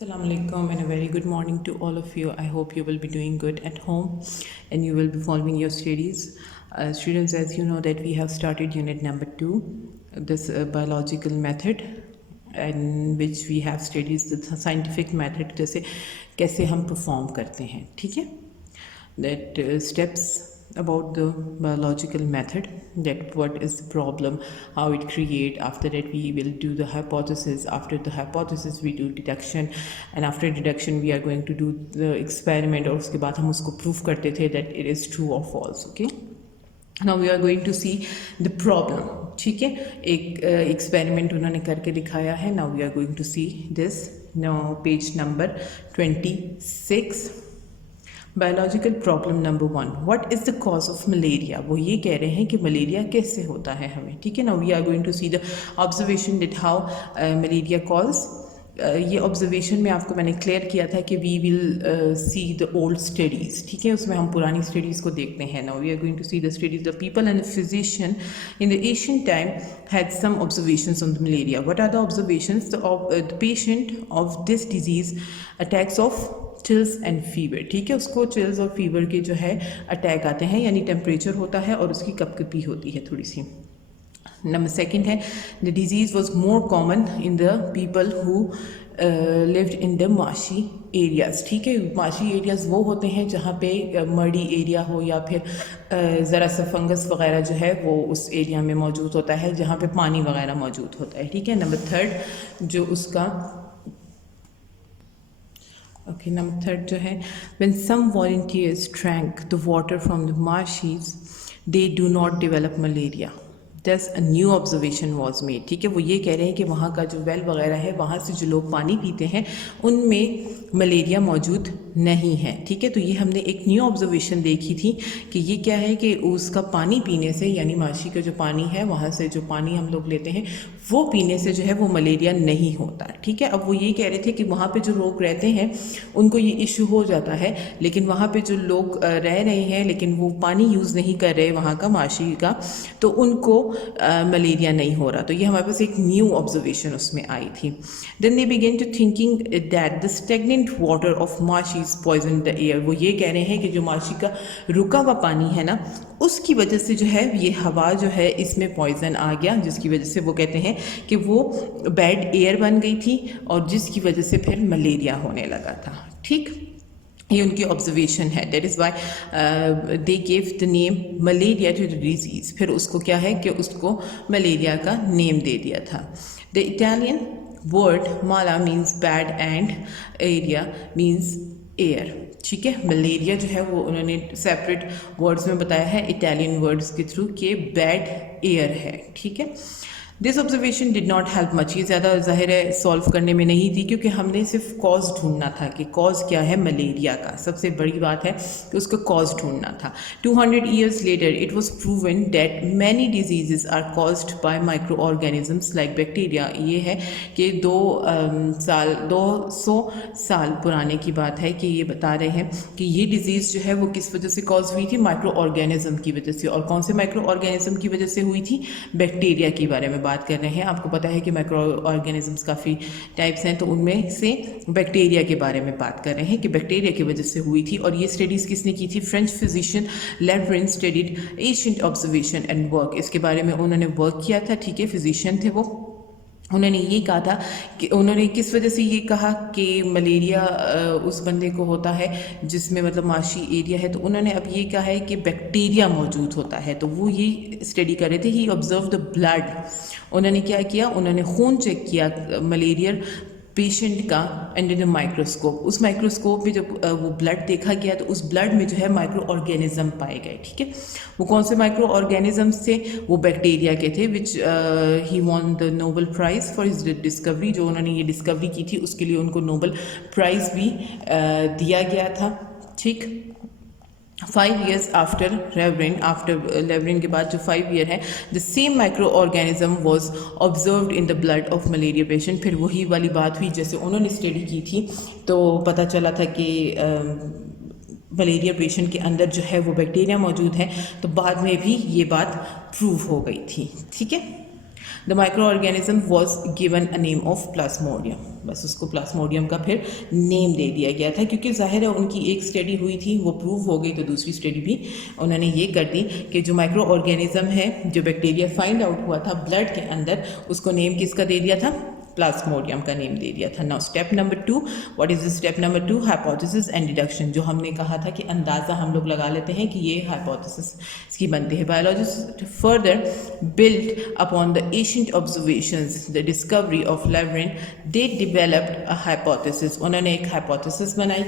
Assalamu alaikum and a very good morning to all of you. I hope you will be doing good at home and you will be following your studies. Students, as you know that we have started unit number 2, this biological method, in which we have studied the scientific method जैसे कैसे हम perform करते हैं, ठीक है? That steps about the biological method, that what is the problem, how it create. After that we will do the hypothesis. After the hypothesis we do deduction, and after deduction we are going to do the experiment, और उसके बाद हम उसको prove करते थे that it is true or false. Okay, now we are going to see the problem. ठीक है, एक experiment उन्होंने करके दिखाया है. Now we are going to see this. Now page number 26. Biological problem number 1, what is the cause of malaria. वो ये कह रहे हैं कि मलेरिया कैसे होता है हमें, ठीक है ना. We are going to see the observation that how malaria cause. ये ऑब्जर्वेशन में आपको मैंने क्लियर किया था कि we will see the old studies, ठीक है, उसमें हम पुरानी स्टडीज़ को देखते हैं. Now we are going to see the studies. The people and the physician in the Asian time had some observations on the malaria. What are the observations. The patient of this disease attacks of chills and fever, ठीक है, उसको chills और fever के जो है attack आते हैं, यानी टेम्परेचर होता है और उसकी कपकपी होती है थोड़ी सी. नंबर सेकंड है the disease was more common in the people who lived in the माशी एरियाज़, ठीक है. माशी एरियाज़ वो होते हैं जहाँ पे मर्डी एरिया हो या फिर ज़रा सा फंगस वगैरह जो है वो उस एरिया में मौजूद होता है, जहाँ पे पानी वगैरह मौजूद होता है, ठीक है. नंबर थर्ड जो उसका number 3 जो है, when some volunteers drank the water from the marshes, they do not develop malaria. Thus a new observation was made. ठीक है, वो ये कह रहे हैं कि वहाँ का जो वेल वगैरह है, वहाँ से जो लोग पानी पीते हैं उनमें मलेरिया मौजूद नहीं है, ठीक है. तो ये हमने एक न्यू ऑब्जर्वेशन देखी थी कि ये क्या है कि उसका पानी पीने से, यानी माशी का जो पानी है वहाँ से जो पानी हम लोग लेते हैं वो पीने से जो है वो मलेरिया नहीं होता, ठीक है. अब वो ये कह रहे थे कि वहाँ पे जो लोग रहते हैं उनको ये इशू हो जाता है, लेकिन वहाँ पे जो लोग रह रहे हैं लेकिन वो पानी यूज़ नहीं कर रहे वहाँ का माशी का, तो उनको मलेरिया नहीं हो रहा. तो ये हमारे पास एक न्यू ऑब्जर्वेशन उसमें आई थी. Then they began to thinking that the stagnant water of marshes poison the air. वो ये कह रहे हैं कि जो माशी का रुका हुआ पानी है ना, उसकी वजह से जो है ये हवा जो है इसमें पॉइजन आ गया, जिसकी वजह से वो कहते हैं कि वो बैड एयर बन गई थी और जिसकी वजह से फिर मलेरिया होने लगा था, ठीक. ये उनकी ऑब्जर्वेशन है. That is why they give the name malaria to the disease. फिर उसको क्या है कि उसको मलेरिया का नेम दे दिया था. The Italian word Mala means bad and area means air, ठीक है. मलेरिया जो है वो उन्होंने सेपरेट वर्ड्स में बताया है इटालियन वर्ड्स के थ्रू कि बैड एयर है, ठीक है. This observation did not help much. ये ज़्यादा ज़ाहिर है सॉल्व करने में नहीं थी, क्योंकि हमने सिर्फ कॉज ढूंढना था कि कॉज क्या है मलेरिया का. सबसे बड़ी बात है कि उसका कॉज ढूंढना था. 200 years later it was proven that many diseases are caused by microorganisms like bacteria. ये है कि 200 साल पुराने की बात है कि ये बता रहे हैं कि ये डिज़ीज़ जो है वो किस वजह से कॉज हुई थी, माइक्रो ऑर्गेनिज्म की वजह से. और कौन से माइक्रो ऑर्गेनिज्म की वजह से हुई थी, बैक्टीरिया के बारे में बात कर रहे हैं. आपको पता है कि माइक्रो ऑर्गेनिजम्स काफ़ी टाइप्स हैं, तो उनमें से बैक्टीरिया के बारे में बात कर रहे हैं कि बैक्टीरिया की वजह से हुई थी. और ये स्टडीज़ किसने की थी, French physician Laveran studied ancient observation and work. इसके बारे में उन्होंने वर्क किया था, ठीक है, फिजिशियन थे वो. उन्होंने ये कहा था कि उन्होंने किस वजह से ये कहा कि मलेरिया उस बंदे को होता है जिसमें मतलब माशी एरिया है. तो उन्होंने अब ये कहा है कि बैक्टीरिया मौजूद होता है. तो वो ये स्टडी कर रहे थे. ही ऑब्जर्व द ब्लड. उन्होंने क्या किया, उन्होंने खून चेक किया मलेरिया पेशेंट का अंडर द माइक्रोस्कोप. उस माइक्रोस्कोप में जब वो ब्लड देखा गया तो उस ब्लड में जो है माइक्रो ऑर्गेनिज्म पाए गए, ठीक है. वो कौन से माइक्रो ऑर्गेनिजम्स थे, वो बैक्टीरिया के थे. Which he won the Nobel prize for his discovery. जो उन्होंने ये डिस्कवरी की थी उसके लिए उनको नोबेल प्राइज़ भी दिया गया था, ठीक. 5 years after Leverin के बाद जो 5 year है, the same microorganism was observed in the blood of malaria patient. फिर वही वाली बात हुई जैसे उन्होंने स्टडी की थी, तो पता चला था कि मलेरिया पेशेंट के अंदर जो है वो बैक्टीरिया मौजूद है. तो बाद में भी ये बात प्रूव हो गई थी, ठीक है. The microorganism was given a name of Plasmodium. बस उसको प्लाज्मोडियम का फिर नेम दे दिया गया था, क्योंकि जाहिर है उनकी एक स्टडी हुई थी, वो प्रूव हो गई, तो दूसरी स्टडी भी उन्होंने ये कर दी कि जो माइक्रो ऑर्गेनिज्म है, जो बैक्टीरिया फाइंड आउट हुआ था ब्लड के अंदर, उसको नेम किसका दे दिया था? प्लाज्मोडियम का नेम दे दिया था। Now step number 2, what is step number 2? Hypothesis and deduction. जो हमने कहा था कि अंदाज़ा हम लोग लगा लेते हैं कि ये हाइपोथेसिस की बनती है। Biologist further build upon the ancient observations the discovery of Laveran, they developed a hypothesis. उन्होंने एक हाइपोथेसिस बनाई।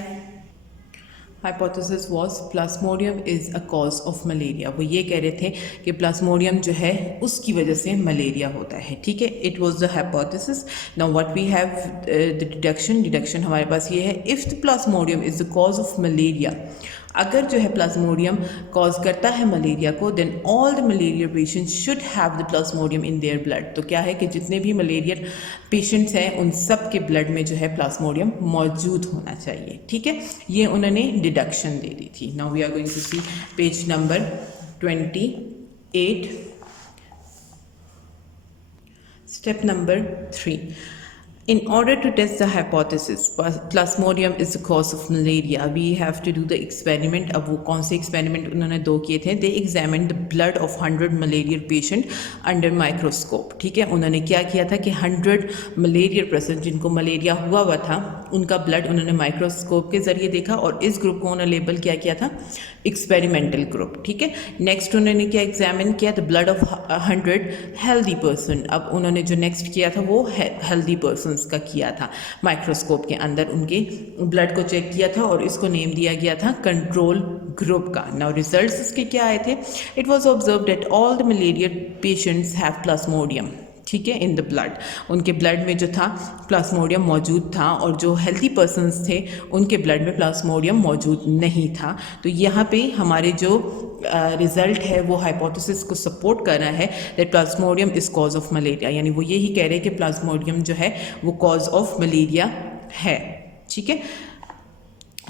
Hypothesis was plasmodium is a cause of malaria. वो ये कह रहे थे कि प्लाज्मोडियम जो है उसकी वजह से मलेरिया होता है, ठीक है। It was the hypothesis. Now what we have the deduction. Deduction हमारे पास ये है, if the plasmodium is the cause of malaria, अगर जो है प्लाज्मोडियम कॉज करता है मलेरिया को, then all the malaria patients should have the plasmodium in their blood. तो क्या है कि जितने भी मलेरिया पेशेंट्स हैं उन सब के ब्लड में जो है प्लाज्मोडियम मौजूद होना चाहिए, ठीक है। ये उन्होंने डिडक्शन दे दी थी। Now we are going to see page number 28, step number 3. In order to test the hypothesis, plasmodium is the cause of malaria, we have to do the experiment. अब वो कौन से experiment उन्होंने दो किए थे? They examined the blood of 100 malaria patient under microscope. ठीक है, उन्होंने क्या किया था कि 100 malaria पेशेंट जिनको मलेरिया हुआ था उनका ब्लड उन्होंने माइक्रोस्कोप के जरिए देखा, और इस ग्रुप को उन्होंने लेबल किया था एक्सपेरिमेंटल ग्रुप, ठीक है। नेक्स्ट उन्होंने क्या एग्जामिन किया? The blood of 100 healthy person. अब उन्होंने जो नेक्स्ट किया था वो हेल्दी पर्सन का किया था, माइक्रोस्कोप के अंदर उनके ब्लड को चेक किया था और इसको नेम दिया गया था कंट्रोल ग्रुप का। नाउ रिजल्ट्स इसके क्या आए थे? It was observed that all the malaria patients have Plasmodium, ठीक है, इन द ब्लड। उनके ब्लड में जो था प्लाज्मोडियम मौजूद था, और जो हेल्थी पर्सन्स थे उनके ब्लड में प्लाज्मोडियम मौजूद नहीं था। तो यहाँ पे हमारे जो रिजल्ट है वो हाइपोथेसिस को सपोर्ट कर रहा है that Plasmodium is cause of malaria, यानी वो यही कह रहे हैं कि प्लाज्मोडियम जो है वो कॉज ऑफ मलेरिया है, ठीक है।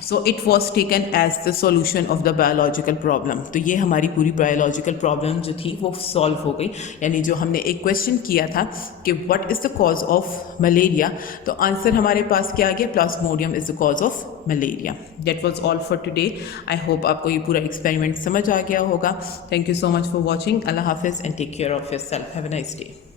So it was taken as the solution of the biological problem. तो ये हमारी पूरी बायोलॉजिकल प्रॉब्लम जो थी वो सॉल्व हो गई। यानी जो हमने एक क्वेश्चन किया था कि what is the cause of malaria, तो आंसर हमारे पास क्या आ गया? Plasmodium is the cause of malaria. That was all for today. I hope आपको ये पूरा एक्सपेरिमेंट समझ आ गया होगा। Thank you so much for watching. अल्लाह हाफिज़ and take care of yourself. Have a nice day.